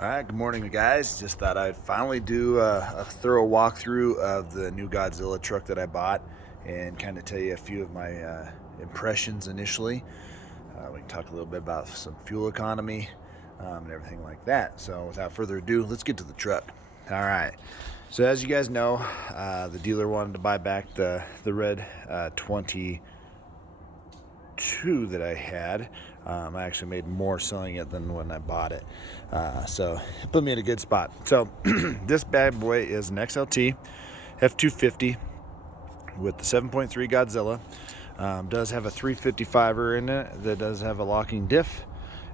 Alright, good morning guys. Just thought I'd finally do a thorough walkthrough of the new Godzilla truck that I bought and kind of tell you a few of my impressions initially. We can talk a little bit about some fuel economy and everything like that. So without further ado, let's get to the truck. Alright, so as you guys know, the dealer wanted to buy back the red 22 that I had. I actually made more selling it than when I bought it, so it put me in a good spot. So this bad boy is an XLT F250 with the 7.3 Godzilla. Does have a 355er in it that does have a locking diff,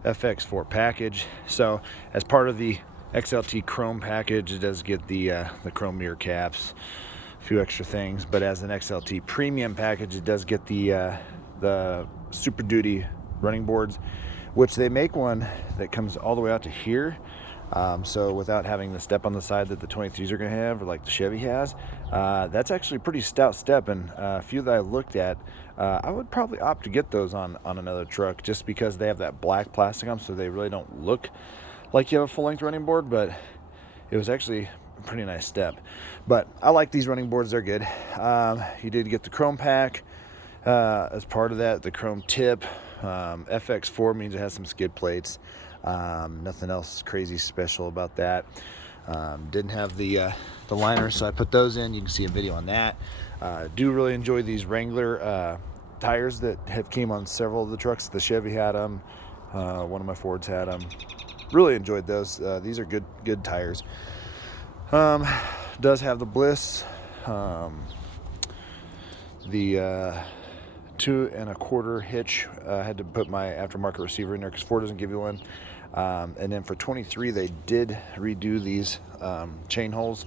FX4 package. So as part of the XLT chrome package, it does get the chrome mirror caps, a few extra things. But as an XLT premium package, it does get the Super Duty running boards, which they make one that comes all the way out to here. So without having the step on the side that the 23s are going to have, or like the Chevy has, that's actually a pretty stout step. And a few that I looked at, I would probably opt to get those on another truck, just because they have that black plastic on them, so they really don't look like you have a full-length running board. But it was actually a pretty nice step. But I like these running boards, they're good. You did get the chrome pack as part of that, the chrome tip. FX4 means it has some skid plates. Nothing else crazy special about that. Didn't have the liner, so I put those in. You can see a video on that. Do really enjoy these Wrangler tires that have came on several of the trucks. The Chevy had them. One of my Fords had them. Really enjoyed those. These are good tires. Does have the Bliss. The 2 1/4 hitch. I had to put my aftermarket receiver in there because Ford doesn't give you one. And then for 23, they did redo these chain holes,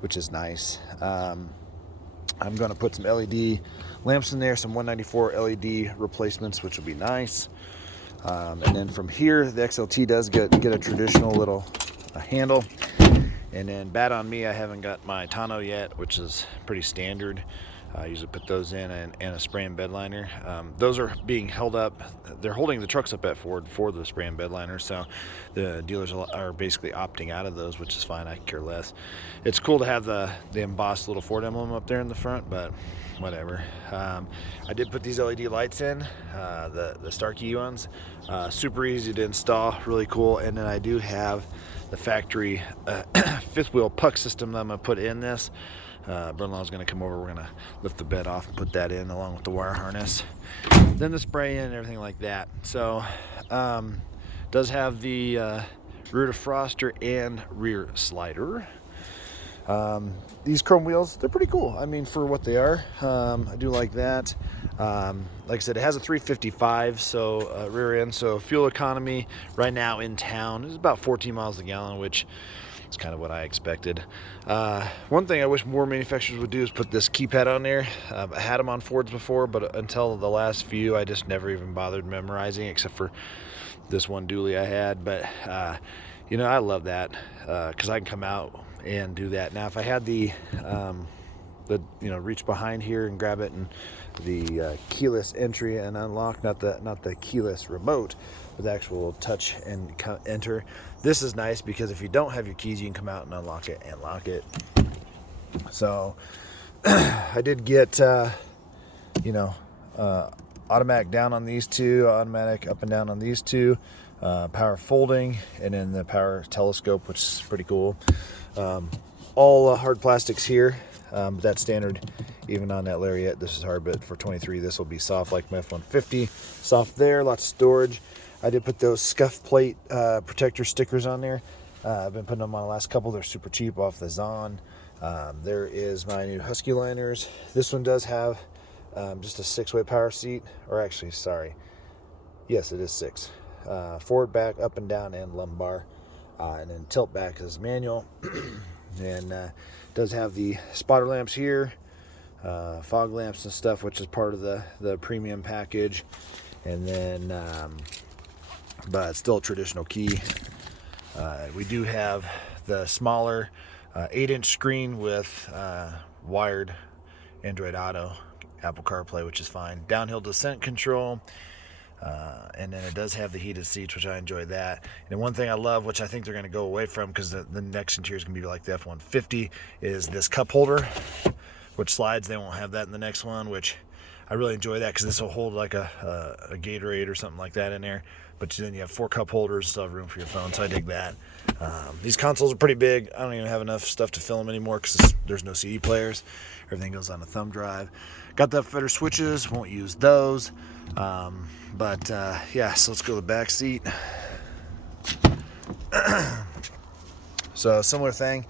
which is nice. I'm going to put some LED lamps in there, some 194 LED replacements, which will be nice. And then from here, the XLT does get a traditional little handle. And then bad on me, I haven't got my tonneau yet, which is pretty standard. I usually put those in and a spray and bed liner. Those are being held up. They're holding the trucks up at Ford for the spray and bed liner, so the dealers are basically opting out of those, which is fine. I care less. It's cool to have the embossed little Ford emblem up there in the front, but whatever. I did put these LED lights in, the Starkey ones. Super easy to install, really cool. And then I do have the factory fifth wheel puck system that I'm going to put in this. Brother-in-law's going to come over. We're going to lift the bed off and put that in along with the wire harness. Then the spray in and everything like that. So does have the rear defroster and rear slider. These chrome wheels, they're pretty cool. I mean, for what they are, I do like that. Like I said, it has a 355 so rear end, so fuel economy right now in town is about 14 miles a gallon, which is kind of what I expected. One thing I wish more manufacturers would do is put this keypad on there. I had them on Fords before, but until the last few, I just never even bothered memorizing, except for this one dually I had. But I love that because I can come out and do that. Now, if I had the reach behind here and grab it, and the keyless entry and unlock, not the keyless remote, with actual touch and enter. This is nice because if you don't have your keys, you can come out and unlock it and lock it. So I did get automatic down on these two, automatic up and down on these two, power folding, and then the power telescope, which is pretty cool. All hard plastics here, but that's standard even on that Lariat. This is hard, but for 23 this will be soft like my F-150. Soft there, lots of storage. I did put those scuff plate protector stickers on there. I've been putting them on the last couple. They're super cheap off the Zon. There is my new Husky liners. This one does have just a 6-way power seat, or actually, sorry. Yes, it is 6. Forward, back, up and down, and lumbar. And then tilt back is manual. And does have the spotter lamps here, fog lamps and stuff, which is part of the premium package. And then but it's still a traditional key. We do have the smaller 8-inch screen with wired Android Auto, Apple CarPlay, which is fine. Downhill descent control, And then it does have the heated seats, which I enjoy that. And one thing I love, which I think they're going to go away from because the next interior is going to be like the F-150, is this cup holder, which slides. They won't have that in the next one, which I really enjoy that because this will hold like a Gatorade or something like that in there. But then you have 4 cup holders, still have room for your phone, so I dig that. These consoles are pretty big. I don't even have enough stuff to film anymore because there's no CD players. Everything goes on a thumb drive. Got the upfitter switches, won't use those. Yeah, so let's go to the back seat. So similar thing.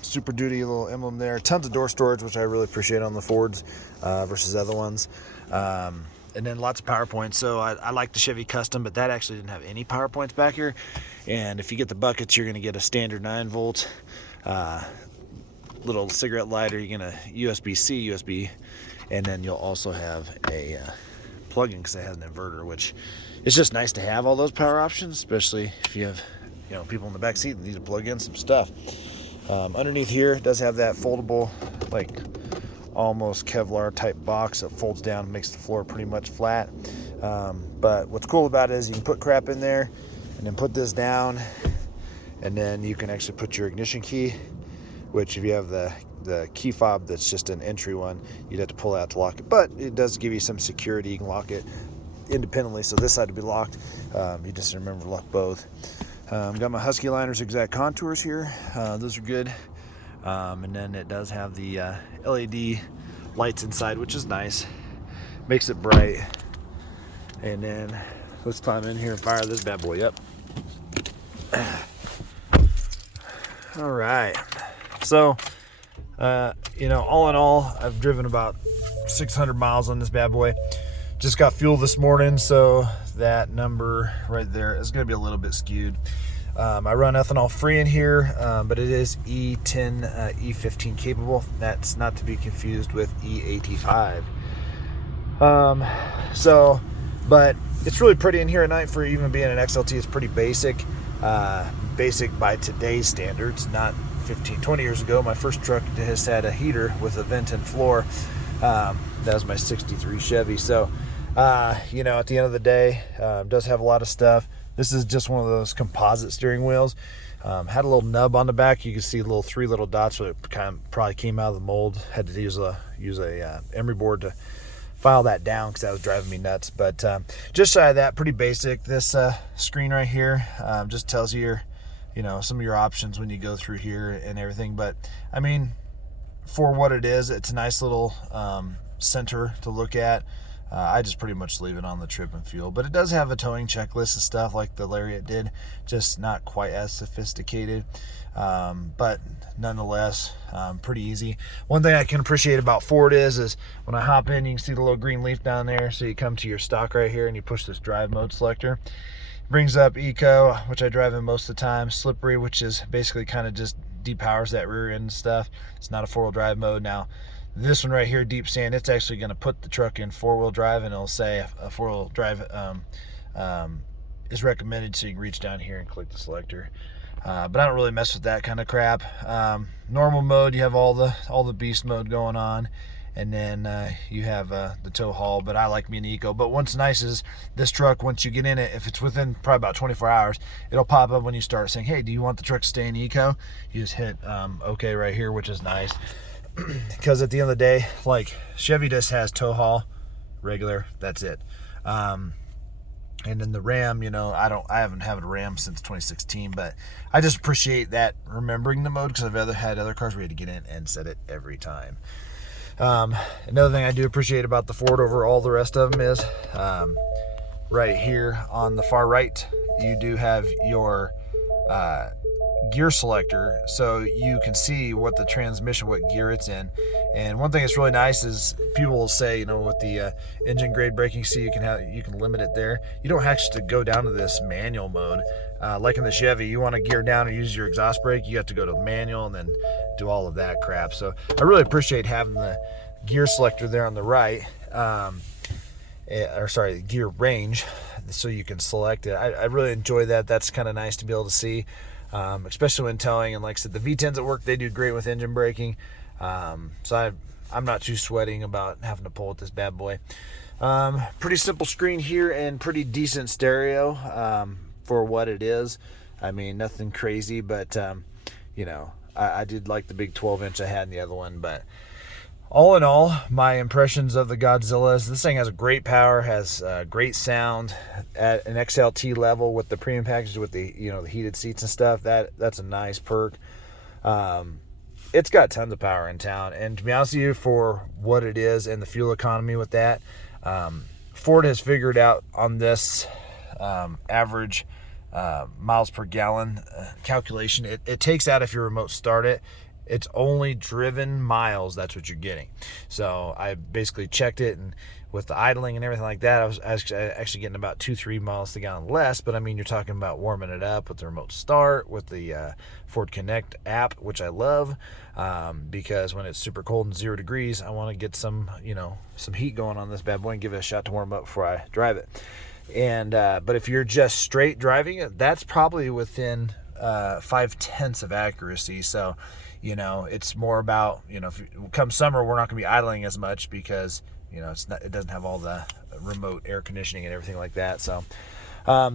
Super Duty little emblem there. Tons of door storage, which I really appreciate on the Fords versus other ones. And then lots of power points. So I like the Chevy Custom, but that actually didn't have any power points back here. And if you get the buckets, you're going to get a standard 9-volt little cigarette lighter. You're going to USB-C, USB, and then you'll also have a plug-in because it has an inverter, which is just nice to have all those power options, especially if you have people in the back seat that need to plug in some stuff. Underneath here, it does have that foldable, like almost Kevlar type box that folds down and makes the floor pretty much flat. But what's cool about it is you can put crap in there and then put this down, and then you can actually put your ignition key, which if you have the key fob that's just an entry one, you'd have to pull out to lock it. But it does give you some security. You can lock it independently, so this side to be locked. You just remember to lock both. Got my Husky Liners exact contours here. Those are good. And then it does have the LED lights inside, which is nice. Makes it bright. And then let's climb in here and fire this bad boy up. All right. So, all in all, I've driven about 600 miles on this bad boy. Just got fuel this morning, so that number right there is going to be a little bit skewed. I run ethanol free in here, but it is E10, E15 capable. That's not to be confused with E85. But it's really pretty in here at night for even being an XLT. It's pretty basic. Basic by today's standards, not 20 years ago. My first truck has had a heater with a vent and floor. That was my 63 Chevy. So, at the end of the day, does have a lot of stuff. This is just one of those composite steering wheels. Had a little nub on the back. You can see 3 little dots. So it probably came out of the mold. Had to use a emery board to file that down because that was driving me nuts. But just shy of that, pretty basic. This screen right here just tells you some of your options when you go through here and everything. But I mean, for what it is, it's a nice little center to look at. I just pretty much leave it on the trip and fuel, but it does have a towing checklist and stuff like the Lariat did, just not quite as sophisticated, but nonetheless pretty easy. One thing I can appreciate about Ford is when I hop in, you can see the little green leaf down there. So you come to your stock right here and you push this drive mode selector. It brings up Eco, which I drive in most of the time, Slippery, which is basically kind of just depowers that rear end stuff. It's not a 4-wheel drive mode. Now this one right here, Deep Sand, it's actually going to put the truck in 4-wheel drive, and it'll say a 4-wheel drive is recommended, so you can reach down here and click the selector. But I don't really mess with that kind of crap. Normal mode, you have all the beast mode going on, and then you have the tow haul. But I like me an Eco. But what's nice is this truck, once you get in it, if it's within probably about 24 hours, it'll pop up when you start saying, hey, do you want the truck to stay in Eco? You just hit OK right here, which is nice. Because at the end of the day, like Chevy just has tow haul, regular, that's it. And then the Ram, I haven't had a Ram since 2016, but I just appreciate that remembering the mode because I've had other cars where you had to get in and set it every time. Another thing I do appreciate about the Ford over all the rest of them is right here on the far right, you do have your gear selector, so you can see what the transmission, what gear it's in. And one thing that's really nice is people will say, with the engine grade braking, see you can limit it there. You don't actually have to go down to this manual mode. Like in the Chevy, you want to gear down or use your exhaust brake, you have to go to manual and then do all of that crap. So I really appreciate having the gear selector there on the right, gear range, so you can select it. I really enjoy that. That's kind of nice to be able to see. Especially when towing, and like I said, the V10s at work, they do great with engine braking. So I'm not too sweating about having to pull with this bad boy. Pretty simple screen here and pretty decent stereo for what it is. I mean, nothing crazy, but you know, I did like the big 12-inch I had in the other one. But all in all, my impressions of the Godzilla is this thing has a great power, has great sound at an XLT level with the premium package with the, you know, the heated seats and stuff. That's a nice perk. It's got tons of power in town, and to be honest with you, for what it is and the fuel economy with that, Ford has figured out on this average miles per gallon calculation, it takes out if you remote start it. It's only driven miles, that's what you're getting. So I basically checked it, and with the idling and everything like that, I was actually getting about 2-3 miles to the gallon less. But I mean, you're talking about warming it up with the remote start, with the Ford Connect app, which I love, because when it's super cold and 0 degrees, I want to get some, you know, some heat going on this bad boy and give it a shot to warm up before I drive it. And but if you're just straight driving it, that's probably within 5/10 of accuracy. So, you know, it's more about, you know, if come summer, we're not going to be idling as much because, you know, it doesn't have all the remote air conditioning and everything like that. So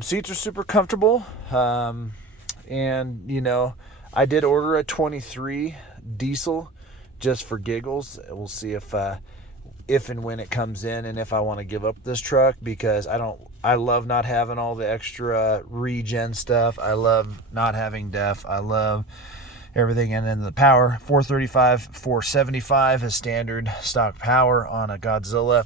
seats are super comfortable, and you know, I did order a 23 diesel just for giggles. We'll see if and when it comes in, and if I want to give up this truck, because I love not having all the extra regen stuff. I love not having DEF. I love everything. And then the power, 435, 475 is standard stock power on a Godzilla.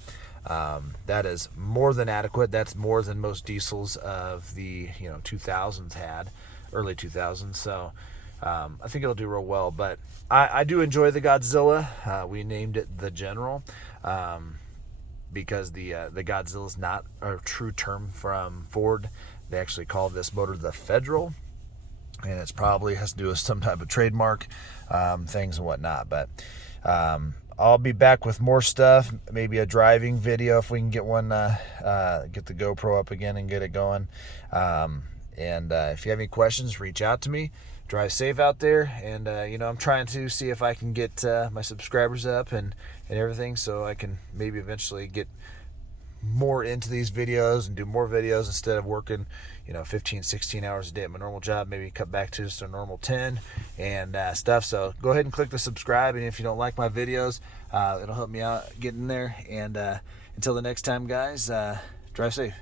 That is more than adequate. That's more than most diesels of the, you know, 2000s had, early 2000s. So I think it'll do real well. But I do enjoy the Godzilla. We named it the General because the Godzilla is not a true term from Ford. They actually call this motor the Federal, and it's probably has to do with some type of trademark things and whatnot. But I'll be back with more stuff, maybe a driving video if we can get one, get the GoPro up again and get it going. And if you have any questions, reach out to me. Drive safe out there, and you know, I'm trying to see if I can get my subscribers up and everything, so I can maybe eventually get more into these videos and do more videos instead of working, you know, 15-16 hours a day at my normal job. Maybe cut back to just a normal 10 and stuff. So go ahead and click the subscribe, and if you don't like my videos, it'll help me out getting there. And until the next time, guys, drive safe.